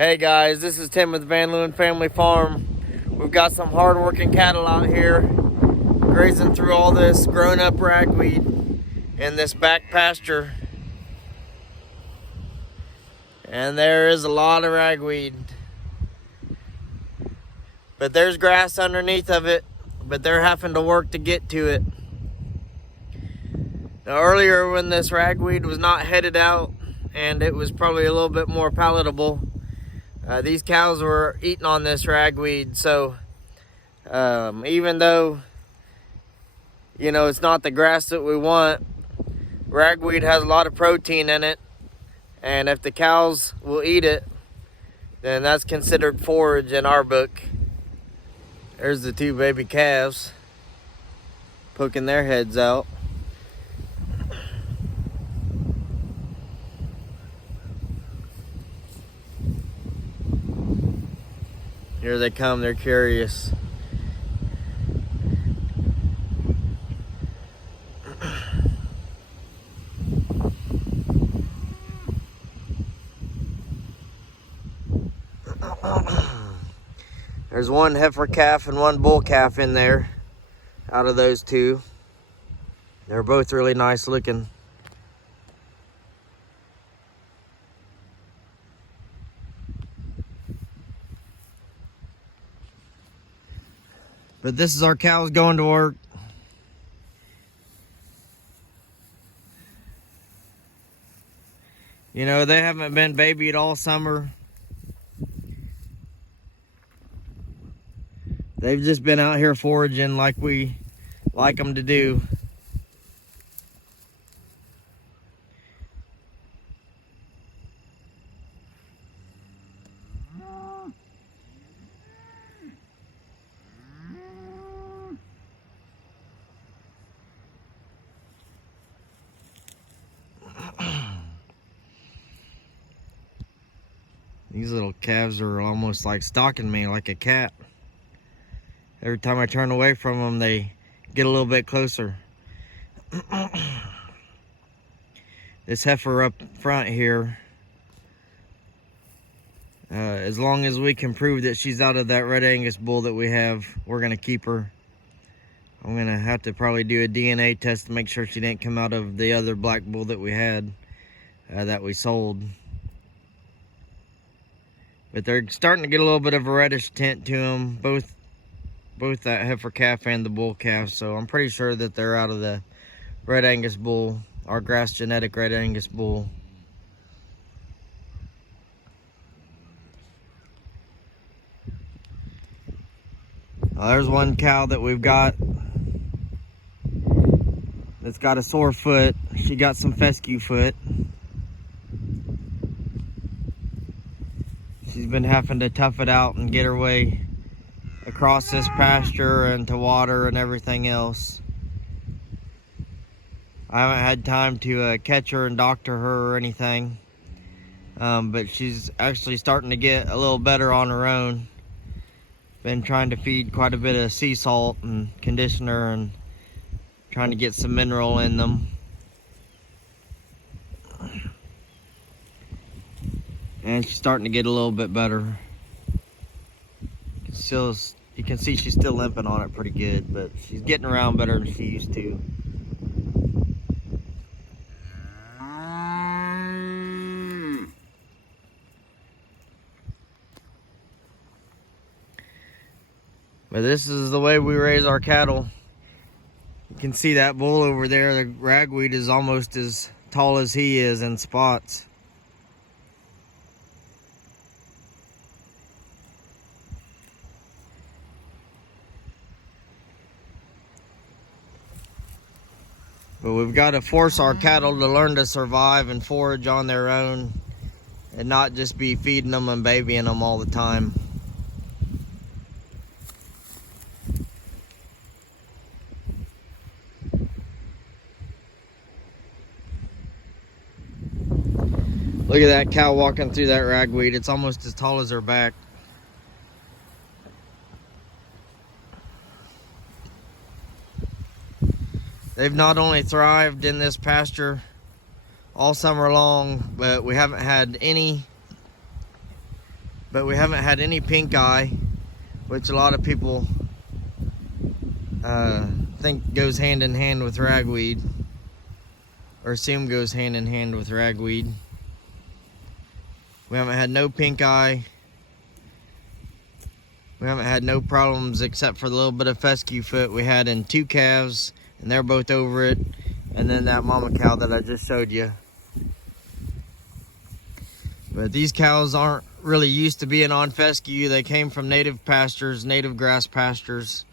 Hey guys, this is Tim with Van Leeuwen Family Farm. We've got some hard-working cattle out here grazing through all this grown-up ragweed in this back pasture. And there is a lot of ragweed. But there's grass underneath of it, but they're having to work to get to it. Now earlier when this ragweed was not headed out and it was probably a little bit more palatable, these cows were eating on this ragweed, so even though, you know, it's not the grass that we want, ragweed has a lot of protein in it, and if the cows will eat it, then that's considered forage in our book. There's the two baby calves poking their heads out. Here they come, they're curious. There's one heifer calf and one bull calf in there out of those two. They're both really nice looking. But this is our cows going to work. You know, they haven't been babied all summer. They've just been out here foraging like we like them to do. These little calves are almost like stalking me like a cat. Every time I turn away from them, they get a little bit closer. This heifer up front here, as long as we can prove that she's out of that red Angus bull that we have, we're gonna keep her. I'm gonna have to probably do a DNA test to make sure she didn't come out of the other black bull that we had, that we sold. But they're starting to get a little bit of a reddish tint to them, both that heifer calf and the bull calf. So I'm pretty sure that they're out of the red Angus bull, our grass genetic red Angus bull. There's one cow that we've got that's got a sore foot. She got some fescue foot. She's been having to tough it out and get her way across this pasture and to water and everything else. I haven't had time to catch her and doctor her or anything, but she's actually starting to get a little better on her own. Been trying to feed quite a bit of sea salt and conditioner and trying to get some mineral in them. And she's starting to get a little bit better. You can see she's still limping on it pretty good, but she's getting around better than she used to. But this is the way we raise our cattle. You can see that bull over there, the ragweed is almost as tall as he is in spots. But we've got to force our cattle to learn to survive and forage on their own and not just be feeding them and babying them all the time. Look at that cow walking through that ragweed. It's almost as tall as her back. They've not only thrived in this pasture all summer long, but we haven't had any but we haven't had any pink eye, which a lot of people think goes hand in hand with ragweed, or assume goes hand in hand with ragweed. We haven't had no pink eye. We haven't had no problems except for the little bit of fescue foot we had in 2 calves, and they're both over it, and then that mama cow that I just showed you. But these cows aren't really used to being on fescue. They came from native pastures, native grass pastures,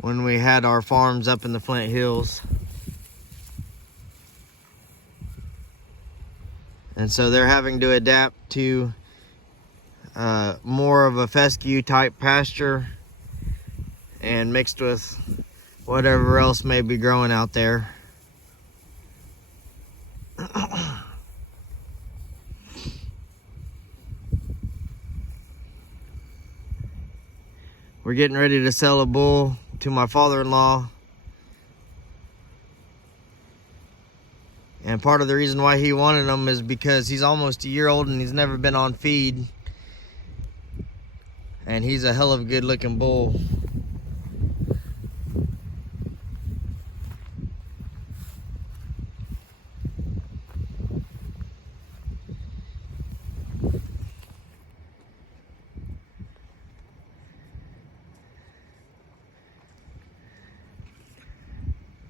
when we had our farms up in the Flint Hills. And so they're having to adapt to more of a fescue type pasture, and mixed with whatever else may be growing out there. We're getting ready to sell a bull to my father-in-law. And part of the reason why he wanted him is because he's almost a year old and he's never been on feed. And he's a hell of a good looking bull.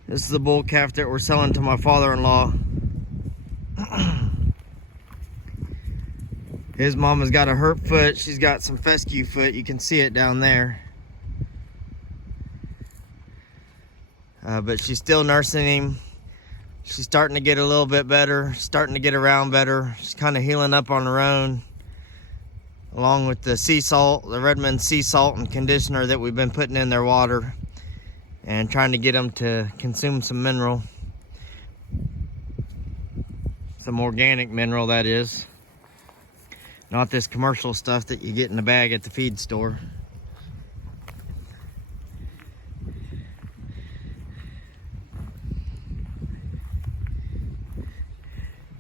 This is the bull calf that we're selling to my father-in-law. His mama's got a hurt foot. She's got some fescue foot. You can see it down there. But she's still nursing him. She's starting to get a little bit better, starting to get around better. She's kind of healing up on her own, along with the sea salt, the Redmond sea salt and conditioner that we've been putting in their water, and trying to get them to consume some mineral. Some organic mineral, that is. Not this commercial stuff that you get in a bag at the feed store.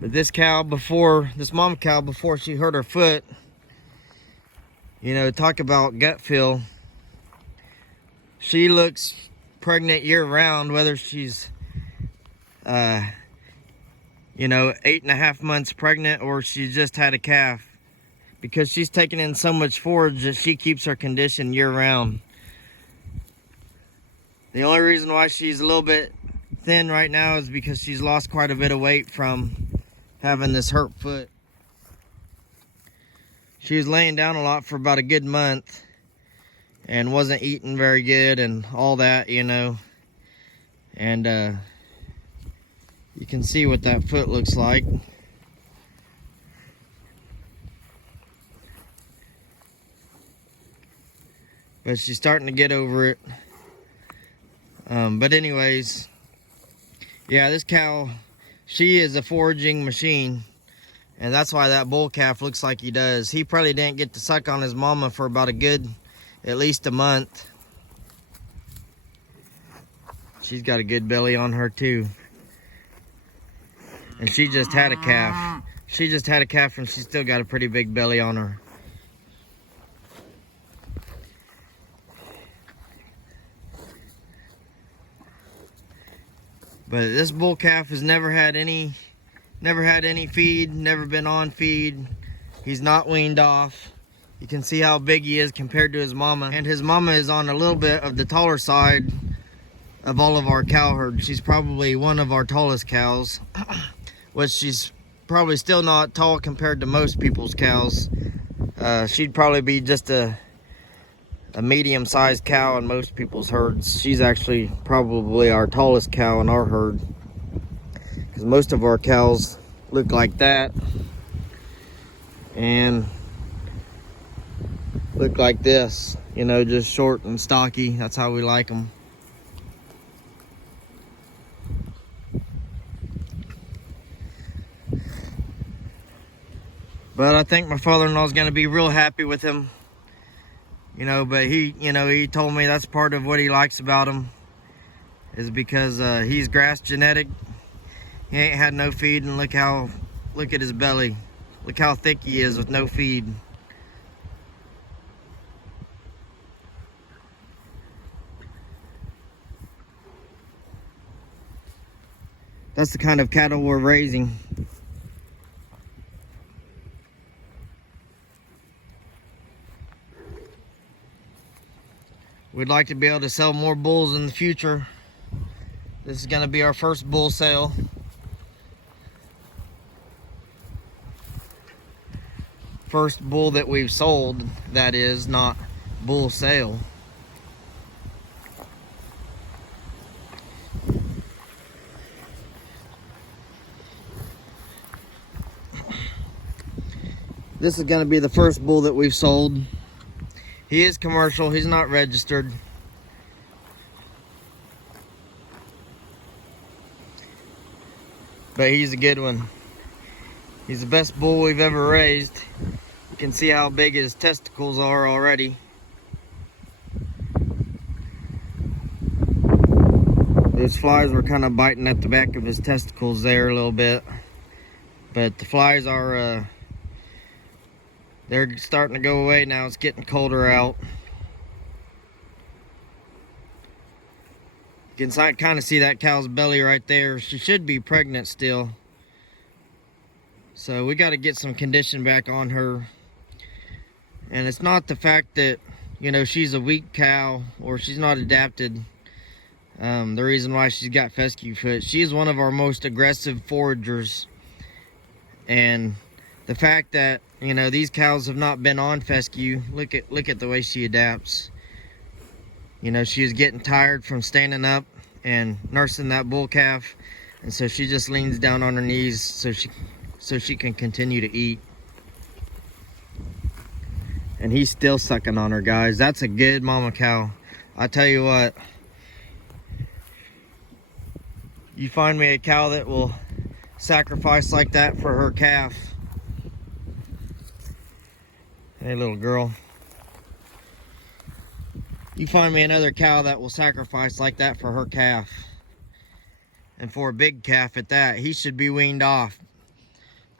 But this cow before, this mama cow before she hurt her foot, you know, talk about gut feel. She looks pregnant year round, whether she's, you know, 8.5 months pregnant or she just had a calf. Because she's taking in so much forage that she keeps her condition year round. The only reason why she's a little bit thin right now is because she's lost quite a bit of weight from having this hurt foot. She was laying down a lot for about a good month and wasn't eating very good and all that, you know. And you can see what that foot looks like. But she's starting to get over it. But anyways, yeah, this cow, she is a foraging machine. And that's why that bull calf looks like he does. He probably didn't get to suck on his mama for about a good, at least a month. She's got a good belly on her too. And she just had a calf. She just had a calf and she's still got a pretty big belly on her. But this bull calf has never had any feed, never been on feed. He's not weaned off. You can see how big he is compared to his mama. And his mama is on a little bit of the taller side of all of our cow herd. She's probably one of our tallest cows, which she's probably still not tall compared to most people's cows. She'd probably be just a medium-sized cow in most people's herds. She's actually probably our tallest cow in our herd, because most of our cows look like that and look like this, you know, just short and stocky. That's how we like them. But I think my father-in-law is going to be real happy with him. You know, but he told me that's part of what he likes about him, is because he's grass genetic. He ain't had no feed, and look at his belly. Look how thick he is with no feed. That's the kind of cattle we're raising. We'd like to be able to sell more bulls in the future. This is going to be our first bull sale. First bull that we've sold, that is, not bull sale. This is going to be the first bull that we've sold. He is commercial, he's not registered. But he's a good one. He's the best bull we've ever raised. You can see how big his testicles are already. Those flies were kind of biting at the back of his testicles there a little bit. But the flies are, they're starting to go away now. It's getting colder out. You can kind of see that cow's belly right there. She should be pregnant still. So we got to get some condition back on her. And it's not the fact that, you know, she's a weak cow or she's not adapted. The reason why she's got fescue foot. She's one of our most aggressive foragers. And the fact that, you know, these cows have not been on fescue. Look at the way she adapts. You know, she was getting tired from standing up and nursing that bull calf. And so she just leans down on her knees so she can continue to eat. And he's still sucking on her, guys. That's a good mama cow. I tell you what, you find me a cow that will sacrifice like that for her calf. Hey, little girl. You find me another cow that will sacrifice like that for her calf. And for a big calf at that, he should be weaned off.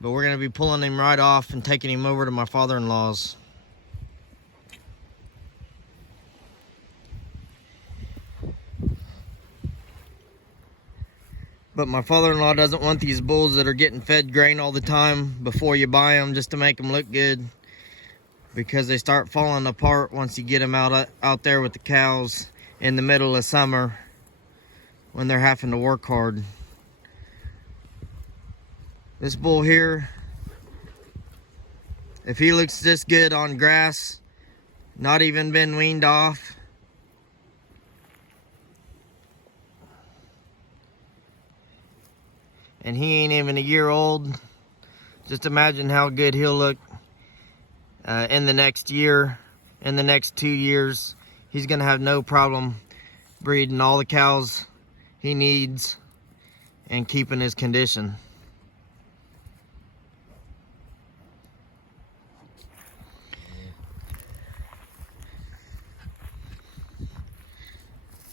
But we're going to be pulling him right off and taking him over to my father-in-law's. But my father-in-law doesn't want these bulls that are getting fed grain all the time before you buy them just to make them look good. Because they start falling apart once you get them out there with the cows in the middle of summer when they're having to work hard. This bull here, if he looks this good on grass, not even been weaned off, and he ain't even a year old, just imagine how good he'll look in the next year, in the next 2 years. He's gonna have no problem breeding all the cows he needs and keeping his condition.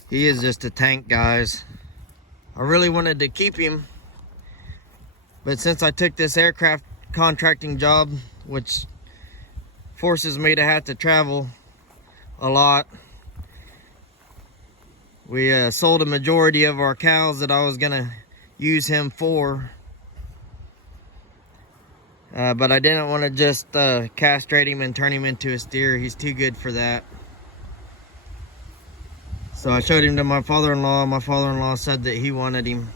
He is just a tank, guys. I really wanted to keep him, but since I took this aircraft contracting job, which forces me to have to travel a lot, we sold a majority of our cows that I was gonna use him for. But I didn't want to just castrate him and turn him into a steer. He's too good for that. So I showed him to my father-in-law. My father-in-law said that he wanted him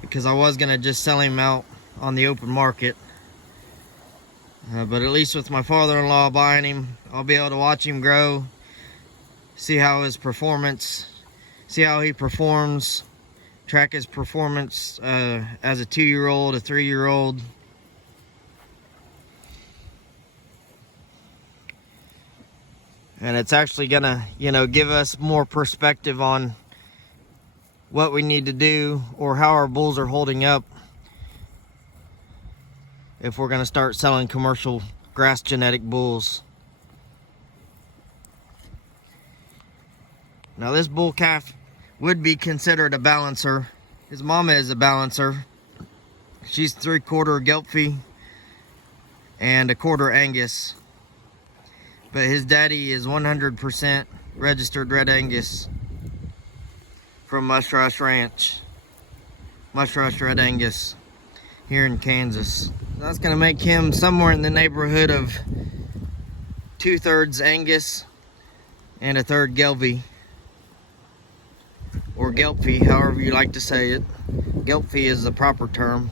because I was gonna just sell him out on the open market. But at least with my father-in-law buying him, I'll be able to watch him grow, see how his performance, see how he performs, track his performance as a 2-year-old, a 3-year-old. And it's actually gonna, you know, give us more perspective on what we need to do or how our bulls are holding up if we're gonna start selling commercial grass genetic bulls. Now this bull calf would be considered a balancer. His mama is a balancer. She's 3/4 Gelbvieh and 1/4 Angus. But his daddy is 100% registered Red Angus from Muskrat Ranch. Mushrush Red Angus here in Kansas. That's going to make him somewhere in the neighborhood of 2/3 Angus and 1/3 Gelbvieh, or Gelbvieh, however you like to say it. Gelbvieh is the proper term.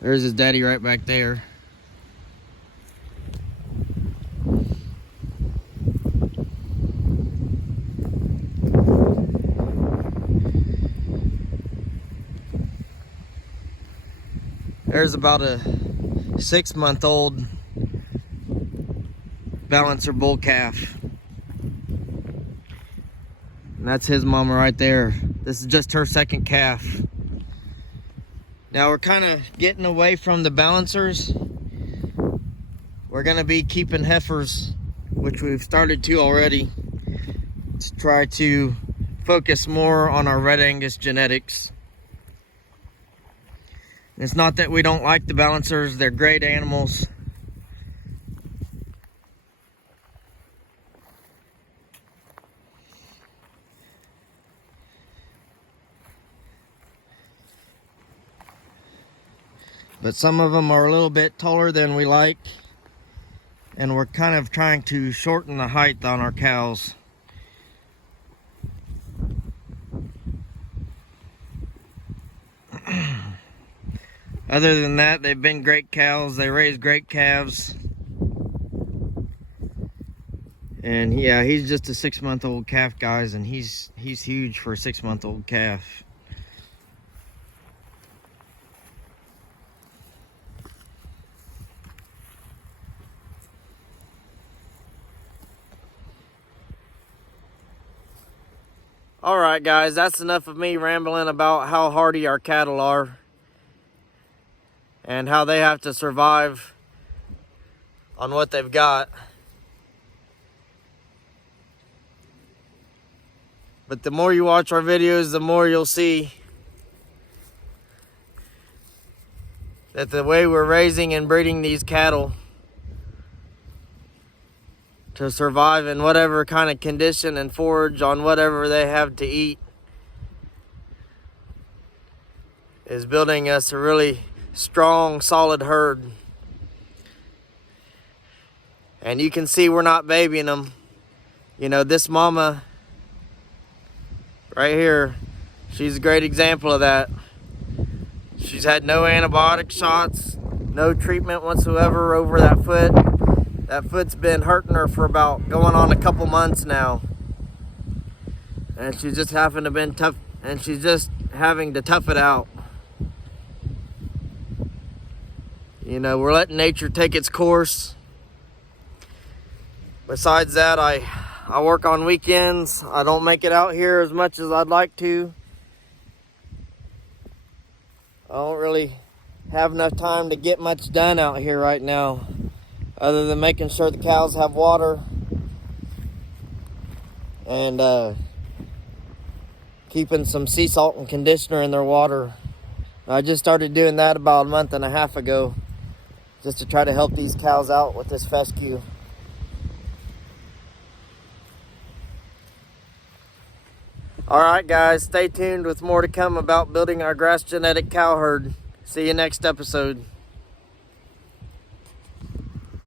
There's his daddy right back there. There's about a 6-month-old balancer bull calf. And that's his mama right there. This is just her second calf. Now we're kind of getting away from the balancers. We're gonna be keeping heifers, which we've started to already, to try to focus more on our Red Angus genetics. It's not that we don't like the balancers, they're great animals. But some of them are a little bit taller than we like, and we're kind of trying to shorten the height on our cows. Other than that, they've been great cows. They raise great calves. And yeah, he's just a 6-month-old calf, guys, and he's huge for a 6-month-old calf. All right, guys, that's enough of me rambling about how hardy our cattle are and how they have to survive on what they've got. But the more you watch our videos, the more you'll see that the way we're raising and breeding these cattle to survive in whatever kind of condition and forage on whatever they have to eat is building us a really strong, solid herd. And you can see we're not babying them. You know, this mama right here, she's a great example of that. She's had no antibiotic shots, no treatment whatsoever over that foot. That foot's been hurting her for about going on a couple months now. And she's just having to tough it out. You know, we're letting nature take its course. Besides that, I work on weekends. I don't make it out here as much as I'd like to. I don't really have enough time to get much done out here right now, other than making sure the cows have water and keeping some sea salt and conditioner in their water. I just started doing that about a month and a half ago, just to try to help these cows out with this fescue. Alright guys, stay tuned with more to come about building our grass genetic cow herd. See you next episode.